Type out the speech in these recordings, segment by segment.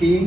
3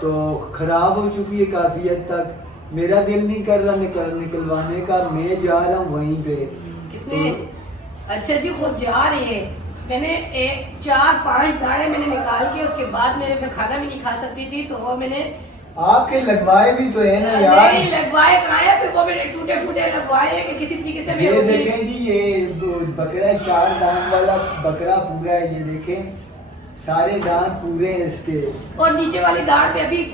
تو خراب ہو چکی ہے کافی حد تک. میرا دل نہیں کر رہا نکلوانے کا, میں جا رہا ہوں وہیں پہ. کتنے اچھا جی خود جا رہے ہیں. میں نے 4-5 داڑے میں نے نکال کے, اس کے بعد میں کھانا بھی نہیں کھا سکتی تھی, تو وہ میں نے آپ کے لگوائے بھی تو ہے نا یار. نہیں لگوائے کہاں ہے, پھر وہ میں نے ٹوٹے پھوٹے لگوائے ہیں کہ کسی طریقے سے یہ دیکھیں جی, یہ بکرا 4 دانت والا بکرا پورا ہے, یہ دیکھیں سارے دانت پورے ہیں اس کے. اور نیچے والی داڑھ میں ابھی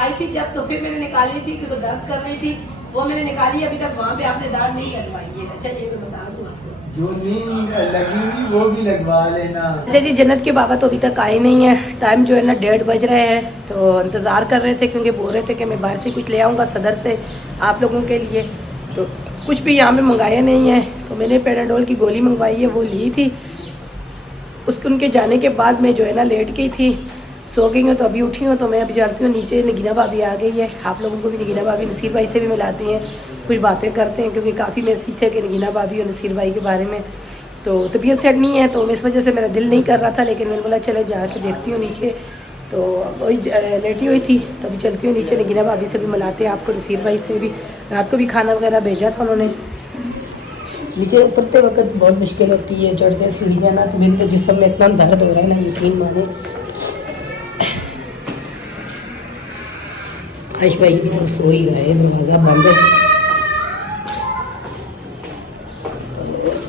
آئی تھی جب, تو پھر میں نے نکالی تھی کیونکہ درد کر رہی تھی, وہ میں نے نکالی. ابھی تک وہاں پہ آپ نے داڑھ نہیں لگوائی ہے. اچھا یہ میں بتا دوں آپ کو, جو نیند لگی ہوئی وہ بھی لگوا لینا. اچھا جی جنت کے بابا تو ابھی تک آئے نہیں ہیں. ٹائم جو ہے نا 1:30 بج رہے ہیں, تو انتظار کر رہے تھے کیونکہ بول رہے تھے کہ میں باہر سے کچھ لے آؤں گا صدر سے آپ لوگوں کے لیے. تو کچھ بھی یہاں پہ منگایا نہیں ہے, تو میں نے پیراڈول کی گولی منگوائی ہے, وہ لی تھی. اس کے ان کے جانے کے بعد میں جو ہے نا لیٹ گئی تھی, سو گئی ہوں, تو ابھی اٹھی ہوں. تو میں ابھی جاتی ہوں نیچے, نگینہ بھابی آ گئی ہے. آپ لوگوں کو بھی نگینہ بھابی نصیر بھائی سے بھی ملاتے ہیں, کچھ باتیں کرتے ہیں, کیونکہ کافی میسیج تھے کہ نگینہ بھابی اور نصیر بھائی کے بارے میں. تو طبیعت سیٹ نہیں ہے, تو اس وجہ سے میرا دل نہیں کر رہا تھا, لیکن میں نے بولا چلے جا کے دیکھتی ہوں نیچے. تو وہی لیٹی ہوئی تھی, تو ابھی چلتی ہوں نیچے, نگینہ بھابی سے بھی ملاتے ہیں آپ کو, نصیر بھائی سے بھی. رات کو بھی کھانا وغیرہ بھیجا تھا انہوں نے. نیچے اترتے وقت بہت مشکل ہوتی ہے, چڑھتے سیڑھیاں نا, تو میرے جسم میں اتنا درد ہو رہا ہے نا, یقین مانے. عائش بھائی بھی تو سو ہی رہے, دروازہ بند ہے.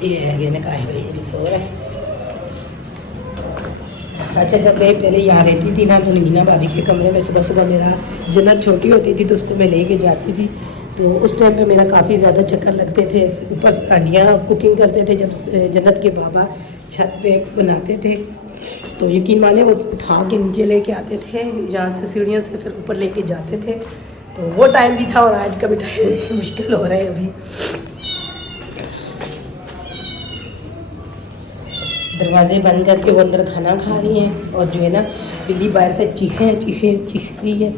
یہ ہے کہ عائش بھائی بھی سو رہے ہیں. اچھا جب میں پہلے یہاں رہتی تھی نا, تو نگینہ بھابی کے کمرے میں صبح صبح میرا جنت چھوٹی ہوتی تھی تو اس کو میں لے کے جاتی تھی. تو اس ٹائم پہ میرا کافی زیادہ چکر لگتے تھے. اوپر انڈیاں کوکنگ کرتے تھے جب جنت کے بابا چھت پہ بناتے تھے, تو یقین مانے وہ اٹھا کے نیچے لے کے آتے تھے, جہاں سے سیڑھیوں سے پھر اوپر لے کے جاتے تھے. تو وہ ٹائم بھی تھا, اور آج کا بھی ٹائم مشکل ہو رہا ہے ابھی. دروازے بند کر کے وہ اندر کھانا کھا رہی ہیں, اور جو ہے نا بلی باہر سے چیخ رہی ہے.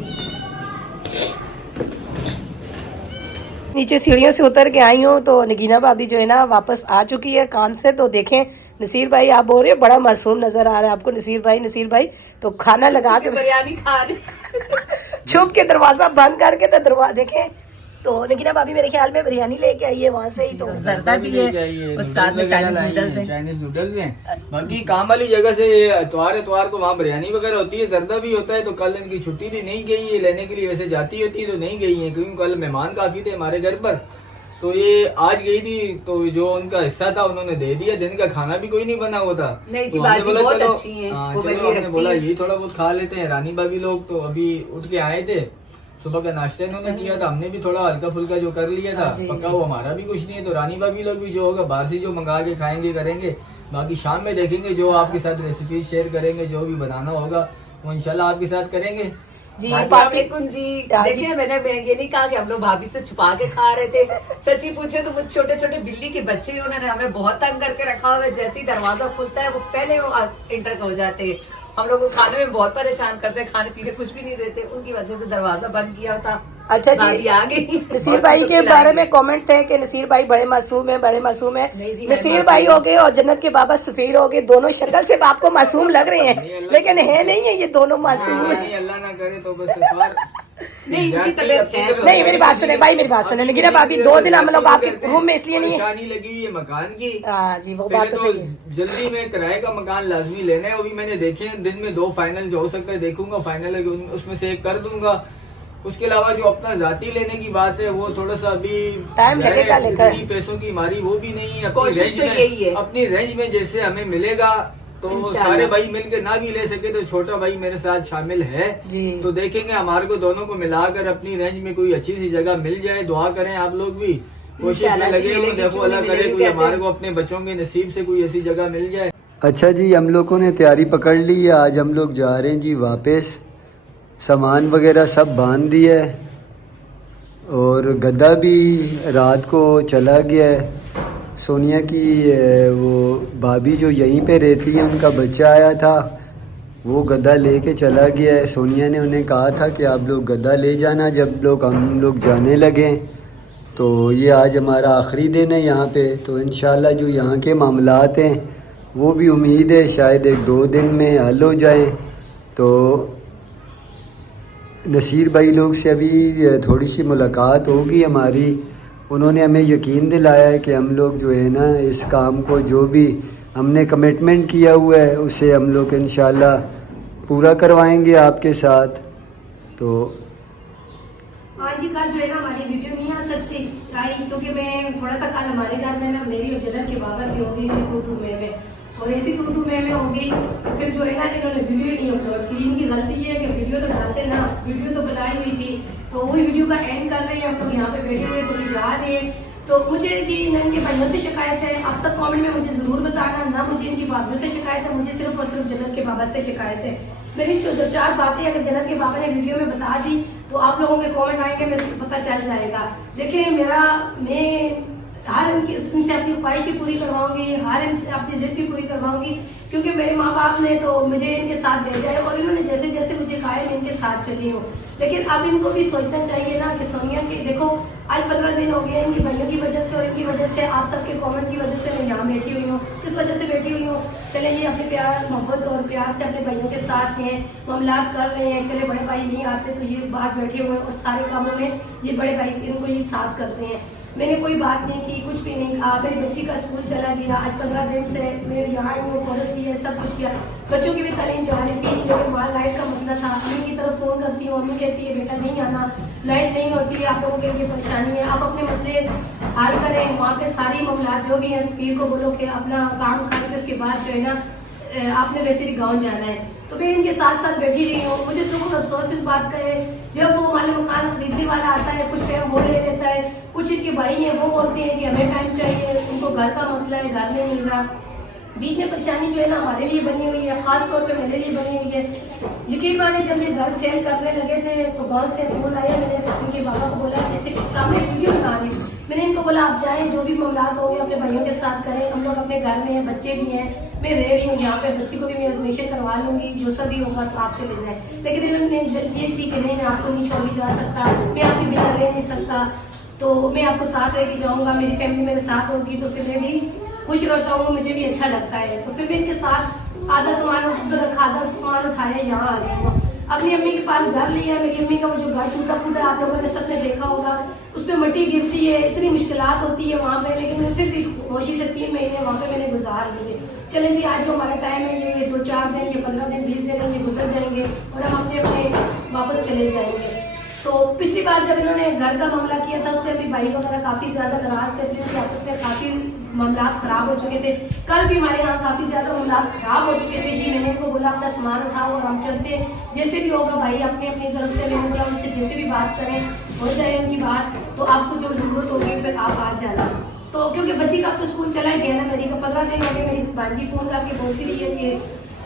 نیچے سیڑھیوں سے اتر کے آئی ہوں, تو نگینہ بھابی جو ہے نا واپس آ چکی ہے کام سے. تو دیکھیں نصیر بھائی, آپ بول رہے ہیں بڑا معصوم نظر آ رہا ہے آپ کو نصیر بھائی. تو کھانا لگا کے بریانی کھا رہے, چھپ کے دروازہ بند کر کے. تو دروازہ دیکھیں, تو نگینہ بھابی میرے خیال میں بریانی لے کے آئی ہے وہاں سے ہی, تو زردہ بھی ہے, اور ساتھ میں چائنیز نوڈلز ہیں. باقی کام والی جگہ سے اتوار کو وہاں بریانی وغیرہ ہوتی ہے, زردہ بھی ہوتا ہے. تو کل ان کی چھٹی تھی, نہیں گئی ہے لینے کے لیے. ویسے جاتی ہوتی تو نہیں گئی ہیں, کیونکہ کل مہمان کافی تھے ہمارے گھر پر. تو یہ آج گئی تھی, تو جو ان کا حصہ تھا انہوں نے دے دیا. دن کا کھانا بھی کوئی نہیں بنا ہوا تھا. ہم نے بولا یہی تھوڑا بہت کھا لیتے ہیں. رانی بھابی لوگ تو ابھی اٹھ کے آئے تھے, صبح کا ناشتہ انہوں نے کیا تھا, ہم نے بھی تھوڑا ہلکا پھلکا جو کر لیا تھا. پکا وہ ہمارا بھی کچھ نہیں ہے. تو رانی بھابی لوگ بھی جو ہوگا باہر سے جو منگا کے کھائیں گے کریں گے. باقی شام میں دیکھیں گے, جو آپ کے ساتھ ریسیپیز شیئر کریں گے, جو بھی بنانا ہوگا وہ انشاءاللہ آپ کے ساتھ کریں گے. جی السلام علیکم جی. دیکھیں میں نے یہ نہیں کہا کہ ہم لوگ بھابھی سے چھپا کے کھا رہے تھے. سچی پوچھے تو وہ چھوٹے چھوٹے بلی کے بچے انہوں نے ہمیں بہت تنگ کر کے رکھا ہوا ہے. جیسے ہی دروازہ کھلتا ہے وہ پہلے وہ انٹر ہو جاتے ہیں. ہم لوگ کو کھانے میں بہت پریشان کرتے ہیں, کھانے پینے کچھ بھی نہیں دیتے. ان کی وجہ سے دروازہ بند کیا تھا. اچھا جی آ گئی. نصیر بھائی کے بارے میں کامنٹ تھے کہ نصیر بھائی بڑے معصوم ہیں. نصیر بھائی ہو گئے اور جنت کے بابا سفیر ہو گئے. دونوں شکل سے آپ کو معصوم لگ رہے ہیں, لیکن ہے نہیں ہے یہ دونوں معصوم ہیں. اللہ نہ کرے تو بس نہیں میری بات سنیں بھائی, میری بات سنیں. نگینہ بھابی 2 دن ہم لوگ آپ کے روم میں اس لیے نہیں پریشانی لگی ہوئی ہے مکان کی. ہاں جی وہ بات تو صحیح ہے. جلدی میں کرائے کا مکان لازمی لینا ہے. وہ بھی میں نے دیکھے دن میں 2 فائنل جو ہو سکتا ہے دیکھوں گا, فائنل ہے اس میں سے 1 کر دوں گا. اس کے علاوہ جو اپنا ذاتی لینے کی بات ہے وہ تھوڑا سا ابھی ٹائم لگے گا, لے کر پیسوں کی ہماری وہ بھی نہیں ہے. اپنی رینج میں جیسے ہمیں ملے گا, تو سارے بھائی مل کے نہ بھی لے سکے تو چھوٹا بھائی میرے ساتھ شامل ہے. تو دیکھیں گے ہمارے کو دونوں کو ملا کر اپنی رینج میں کوئی اچھی سی جگہ مل جائے. دعا کریں آپ لوگ بھی, کوشش میں لگے ہوئے. دیکھو اللہ کرے کوئی ہمارے کو اپنے بچوں کے نصیب سے کوئی ایسی جگہ مل جائے. اچھا جی ہم لوگوں نے تیاری پکڑ لی ہے. آج ہم لوگ جا رہے ہیں جی واپس. سامان وغیرہ سب باندھ دیا ہے, اور گدا بھی رات کو چلا گیا ہے. سونیا کی وہ بھابھی جو یہیں پہ رہتی ہے, ان کا بچہ آیا تھا, وہ گدا لے کے چلا گیا ہے. سونیا نے انہیں کہا تھا کہ آپ لوگ گدا لے جانا جب ہم لوگ جانے لگیں. تو یہ آج ہمارا آخری دن ہے یہاں پہ. تو انشاءاللہ جو یہاں کے معاملات ہیں وہ بھی امید ہے شاید 1-2 دن میں حل ہو جائیں. تو نصیر بھائی لوگ سے ابھی تھوڑی سی ملاقات ہوگی ہماری. انہوں نے ہمیں یقین دلایا ہے کہ ہم لوگ جو ہے نا اس کام کو جو بھی ہم نے کمٹمنٹ کیا ہوا ہے اسے ہم لوگ انشاءاللہ پورا کروائیں گے آپ کے ساتھ. تو ہاں جی کل جو ہے نا ہماری ویڈیو نہیں آ سکتی کیونکہ میں تھوڑا سا کل ہمارے گھر میں نا میری اور جنت کے بابا کی ہو گئی میں اور ایسی میں ہو گئی. تو پھر جو ہے نا انہوں نے ویڈیو نہیں اپلوڈ کی. ان کی غلطی یہ ہے کہ ویڈیو تو ڈالتے نا, ویڈیو تو بنائی ہوئی تھی تو وہی ویڈیو کا اینڈ کر رہے ہیں. ہم لوگ یہاں پہ بیٹھے ہوئے تو جا رہے ہیں. تو مجھے جی ان کے بھائیوں سے شکایت ہے. آپ سب کامنٹ میں مجھے ضرور بتانا. نہ مجھے ان کی بابوں سے شکایت ہے, مجھے صرف اور صرف جنت کے بابا سے شکایت ہے. میری جو 2-4 باتیں اگر جنت کے بابا نے ویڈیو میں بتا دی تو آپ لوگوں کے کامنٹ آئیں گے, میں پتہ چل جائے گا. دیکھیں میں ہر ان سے اپنی خواہش بھی پوری کرواؤں گی, ہر ان سے اپنی ضد بھی پوری کرواؤں گی, کیونکہ میرے ماں باپ نے تو مجھے ان کے ساتھ بھیجا ہے اور انہوں نے جیسے جیسے مجھے کہا ہے میں ان کے ساتھ چلی ہوں. لیکن اب ان کو بھی سوچنا چاہیے نا کہ سونیا کے دیکھو آج 15 دن ہو گئے ان کی بھائیوں کی وجہ سے اور ان کی وجہ سے آپ سب کے کامنٹ کی وجہ سے میں یہاں بیٹھی ہوئی ہوں. کس وجہ سے بیٹھی ہوئی ہوں؟ چلیں یہ اپنے پیار محبت اور پیار سے اپنے بھائیوں کے ساتھ ہیں, معاملات کر رہے ہیں. چلے بڑے بھائی نہیں آتے تو یہ باہر بیٹھے ہوئے ہیں اور سارے کاموں میں یہ بڑے بھائی ان کو یہ ساتھ کرتے ہیں. میں نے کوئی بات نہیں کی, کچھ بھی نہیں کہا. میری بچی کا اسکول چلا گیا, آج 15 دن سے میں یہاں آئی ہوں, کورس کی ہے, سب کچھ کیا. بچوں کی بھی تعلیم جا رہی تھی لیکن وہاں لائٹ کا مسئلہ تھا. امی کی طرف فون کرتی ہوں, امی کہتی ہے بیٹا نہیں آنا, لائٹ نہیں ہوتی, آپ لوگوں کے لیے پریشانی ہے, آپ اپنے مسئلے حل کریں. وہاں پہ ساری معاملات جو بھی ہیں سفیر کو بولو کہ اپنا کام کر کے اس کے بعد جو ہے نا آپ نے ویسے بھی گاؤں جانا ہے. تو میں ان کے ساتھ ساتھ بیٹھی رہی ہوں. مجھے دکھ اور افسوس اس بات کا ہے جب وہ مال مکان خریدنے والا آتا ہے کچھ ٹائم وہ لے لیتا ہے, کچھ ان کے بھائی ہیں وہ بولتے ہیں کہ ہمیں ٹائم چاہیے, ان کو گھر کا مسئلہ ہے, گھر نہیں مل رہا. بیچ میں پریشانی جو ہے نا ہمارے لیے بنی ہوئی ہے, خاص طور پہ میرے لیے بنی ہوئی ہے. یقین مانے جب یہ گھر سیل کرنے لگے تھے تو گاؤں سے فون آیا, میں نے ان کے بابا کو بولا جیسے سامنے ویڈیو بنا رہے, میں نے ان کو بولا آپ جائیں جو بھی معاملات ہوں گے اپنے بھائیوں کے ساتھ کریں, ہم لوگ اپنے گھر میں ہیں, بچے بھی ہیں, میں رہ رہی ہوں یہاں پہ, بچی کو بھی میں ایڈمیشن کروا لوں گی, جو سب بھی ہوگا تو آپ چلے جائیں. لیکن انہوں نے یہ تھی کہ نہیں میں آپ کو نہیں چھوڑی جا سکتا, میں آپ کے بنا رہ نہیں سکتا, تو میں آپ کو ساتھ لے کے جاؤں گا, میری فیملی میرے ساتھ ہوگی تو پھر میں بھی خوش رہتا ہوں, مجھے بھی اچھا لگتا ہے. تو پھر میں ان کے ساتھ آدھا سامان ادھر رکھا, آدھا سامان اٹھایا, یہاں آ گئی ہوں. اپنی امی کے پاس گھر لیا. میری امی کا وہ جو گھر ٹوٹا پھوٹا آپ لوگوں نے سب نے دیکھا ہوگا, اس پہ مٹی گرتی ہے, اتنی مشکلات ہوتی ہے وہاں پہ, لیکن میں پھر بھی کوشش سے 3 مہینے وہاں پہ میں نے گزار لیے. چلیں جی آج جو ہمارا ٹائم ہے یہ 2-4 دن, یہ 15 دن 20 دن یہ گزر جائیں گے اور ہم اپنے واپس چلے جائیں گے. تو پچھلی بار جب انہوں نے گھر کا معاملہ کیا تھا اس میں بھی بھائی وغیرہ کافی زیادہ ناراض تھے, پھر آپس میں کافی معاملات خراب ہو چکے تھے. کل بھی ہمارے یہاں کافی زیادہ معاملات خراب ہو چکے تھے. جی میں نے ان کو بولا اپنا سامان اٹھاؤ اور ہم چلتے, جیسے بھی ہوگا بھائی اپنی اپنی طرف سے. میں نے بولا ان سے جیسے بھی بات کریں ہو جائے ان کی بات, تو آپ کو جو ضرورت ہوگی پھر آپ آ جانا. تو کیونکہ بچی کا اب تو اسکول چلا ہی گیا نا, میری کا 15 دن ہو گئے. میری بانجی فون کر کے بولتی رہی ہے کہ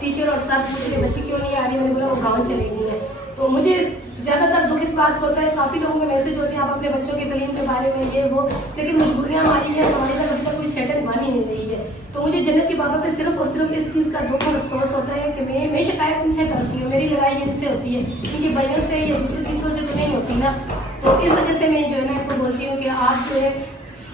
ٹیچر اور سر پوچھ رہے بچی کیوں نہیں آ رہی. میں نے بولا وہ گاؤں چلے گئی ہے. تو مجھے زیادہ تر دکھ اس بات کو ہوتا ہے, کافی لوگوں کے میسج ہوتے ہیں آپ اپنے بچوں کی تعلیم کے بارے میں یہ وہ, لیکن مجبوریاں ہماری ہیں, ہمارے گھر ابھی تک کوئی سیٹل بن ہی نہیں رہی ہے. تو مجھے جنت کے بابا پہ صرف اور صرف اس چیز کا دکھ اور افسوس ہوتا ہے کہ میں شکایت ان سے کرتی ہوں, میری لڑائی ان سے ہوتی ہے, ان کے بھائیوں سے یا دوسرے تیسروں سے تو نہیں ہوتی نا. تو اس وجہ سے میں جو ہے نا ان کو بولتی ہوں کہ آپ جو ہے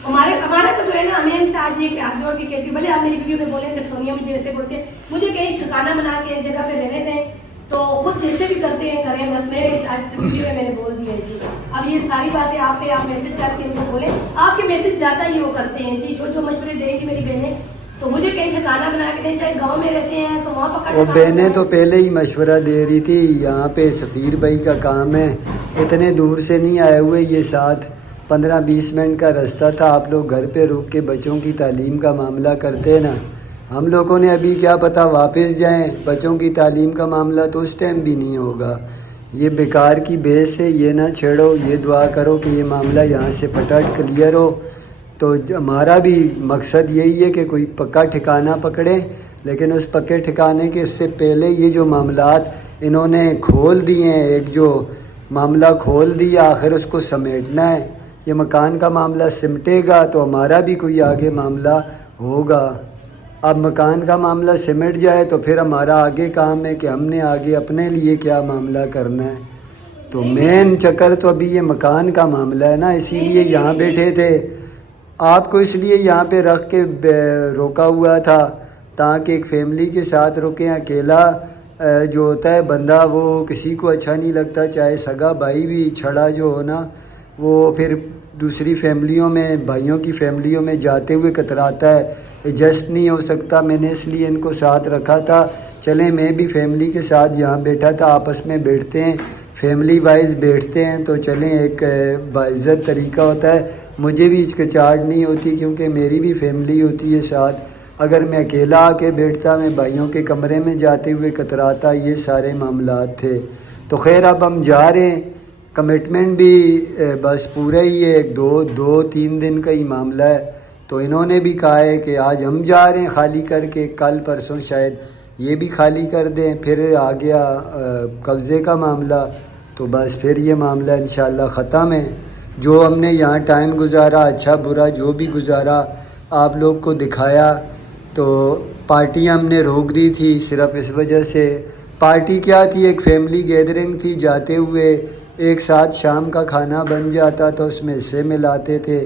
ہمارے کو جو ہے نا, میں ان سے آج یہ کہ آپ جوڑ کے کہتی ہوں, بھلے آپ میری ویڈیو میں بولیں کہ سونیا مجھے ایسے بولتے ہیں, مجھے کہیں ٹھکانا بنا کے جگہ پہ رہنے دیں, تو خود جیسے بھی کرتے ہیں کریں, بس میں آج ویڈیو میں نے بول دیا ہے. جی اب یہ ساری باتیں آپ پہ آپ میسج کر کے ان کو بولیں, آپ کے میسج زیادہ ہی وہ کرتے ہیں. جی جو مشورے دیں گی میری بہنیں تو مجھے کہیں ٹھکانا بنا کے دیں, چاہے گاؤں میں رہتے ہیں تو وہاں پکڑ. وہ بہنیں تو پہلے ہی مشورہ دے رہی تھی, یہاں پہ سفیر بھائی کا کام ہے, اتنے دور سے نہیں آئے ہوئے, یہ ساتھ 15-20 منٹ کا راستہ تھا. آپ لوگ گھر پہ رک کے بچوں کی تعلیم کا معاملہ کرتے نا, ہم لوگوں نے ابھی کیا پتہ واپس جائیں, بچوں کی تعلیم کا معاملہ تو اس ٹائم بھی نہیں ہوگا. یہ بیکار کی بیس ہے, یہ نہ چھیڑو, یہ دعا کرو کہ یہ معاملہ یہاں سے پٹٹ کلیئر ہو. تو ہمارا بھی مقصد یہی ہے کہ کوئی پکا ٹھکانہ پکڑے, لیکن اس پکے ٹھکانے کے اس سے پہلے یہ جو معاملات انہوں نے کھول دیے ہیں, ایک جو معاملہ کھول دیا آخر اس کو سمیٹنا ہے. یہ مکان کا معاملہ سمٹے گا تو ہمارا بھی کوئی آگے معاملہ ہوگا. اب مکان کا معاملہ سمٹ جائے تو پھر ہمارا آگے کام ہے کہ ہم نے آگے اپنے لیے کیا معاملہ کرنا ہے. تو مین چکر تو ابھی یہ مکان کا معاملہ ہے نا, اسی لیے یہاں بیٹھے تھے. آپ کو اس لیے یہاں پہ رکھ کے روکا ہوا تھا تاکہ ایک فیملی کے ساتھ رکیں. اکیلا جو ہوتا ہے بندہ وہ کسی کو اچھا نہیں لگتا، چاہے سگا بھائی بھی چھڑا جو ہو نا وہ پھر دوسری فیملیوں میں بھائیوں کی فیملیوں میں جاتے ہوئے کتراتا ہے، ایڈجسٹ نہیں ہو سکتا۔ میں نے اس لیے ان کو ساتھ رکھا تھا، چلیں میں بھی فیملی کے ساتھ یہاں بیٹھا تھا، آپس میں بیٹھتے ہیں، فیملی وائز بیٹھتے ہیں تو چلیں ایک باعزت طریقہ ہوتا ہے، مجھے بھی ہچکچاہٹ نہیں ہوتی کیونکہ میری بھی فیملی ہوتی ہے ساتھ۔ اگر میں اکیلا آ کے بیٹھتا، میں بھائیوں کے کمرے میں جاتے ہوئے کتراتا، یہ سارے معاملات تھے۔ تو خیر اب ہم جا رہے ہیں، کمٹمنٹ بھی بس پورا ہی ہے، ایک دو تین دن کا ہی معاملہ ہے، تو انہوں نے بھی کہا ہے کہ آج ہم جا رہے ہیں خالی کر کے، کل پرسوں شاید یہ بھی خالی کر دیں، پھر آ گیا قبضے کا معاملہ، تو بس پھر یہ معاملہ انشاءاللہ ختم ہے۔ جو ہم نے یہاں ٹائم گزارا، اچھا برا جو بھی گزارا، آپ لوگ کو دکھایا۔ تو پارٹی ہم نے روک دی تھی صرف اس وجہ سے، پارٹی کیا تھی، ایک فیملی گیدرنگ تھی، جاتے ہوئے ایک ساتھ شام کا کھانا بن جاتا تو اس میں حصے ملاتے تھے،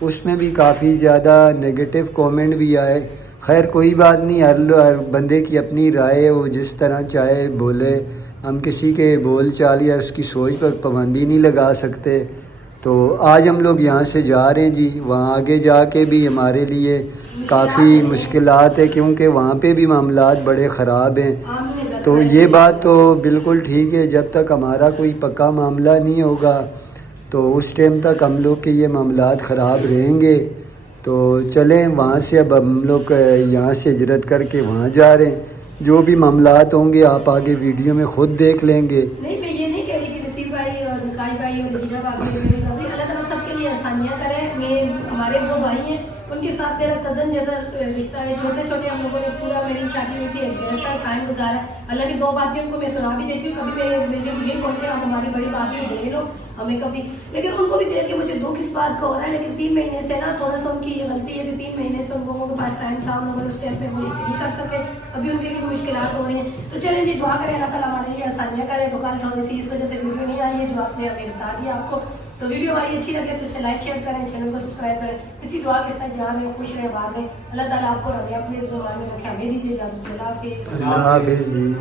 اس میں بھی کافی زیادہ نگیٹو کومنٹ بھی آئے۔ خیر کوئی بات نہیں، ہر بندے کی اپنی رائے ہے، وہ جس طرح چاہے بولے، ہم کسی کے بول چال یا اس کی سوچ پر پابندی نہیں لگا سکتے۔ تو آج ہم لوگ یہاں سے جا رہے ہیں جی، وہاں آگے جا کے بھی ہمارے لیے کافی مشکلات ہے کیونکہ وہاں پہ بھی معاملات بڑے خراب ہیں۔ تو یہ بات تو بالکل ٹھیک ہے، جب تک ہمارا کوئی پکا معاملہ نہیں ہوگا تو اس ٹائم تک ہم لوگ کے یہ معاملات خراب رہیں گے۔ تو چلیں وہاں سے اب ہم لوگ یہاں سے ہجرت کر کے وہاں جا رہے ہیں، جو بھی معاملات ہوں گے آپ آگے ویڈیو میں خود دیکھ لیں گے۔ نہیں میں یہ نہیں کہہ رہی کہ نصیر بھائی اور نکائی بھائی اور نگینا بھابھی اللہ تعالیٰ سب کے لیے آسانیاں کرے۔ میں ہمارے وہ بھائی ہیں، ان کے ساتھ میرا کزن جیسا رشتہ ہے، چھوٹے چھوٹے ہم لوگوں نے پورا میری شادی ہوئی تھی جیسا ٹائم گزارا۔ اللہ کی دو باتیں ان کو میں سنا بھی دیتی ہوں، کبھی میں جب یہ بولتے ہیں آپ ہماری بڑی بات بہن ہو ہمیں کبھی، لیکن ان کو بھی دیکھ کے مجھے دکھ اس بات کا ہو رہا ہے، لیکن 3 مہینے سے نا تھوڑا سا ان کی یہ غلطی ہے کہ 3 مہینے سے ان لوگوں کے پاس ٹائم تھا، ان لوگوں نے اس ٹائم پہ وہ نہیں کر سکے، ابھی ان کے لیے مشکلات ہو رہی ہیں۔ تو چلیں جی دعا کریں اللہ تعالیٰ ہمارے لیے آسانیاں کرے۔ تو کل تھوڑی سی اس وجہ سے ویڈیو نہیں آئی ہے جو آپ نے ہمیں بتا دیا آپ کو۔ تو ویڈیو ہماری اچھی لگے تو اسے لائک شیئر کریں، چینل کو سبسکرائب کریں، اسی دعا کے ساتھ جا رہے ہیں، خوش رہیں، آباد رہیں، اللہ تعالیٰ آپ کو رہے اپنے زبان میں رکھے، ہمیں دیجیے اجازت، اللہ حافظ۔ اللہ حافظ جی۔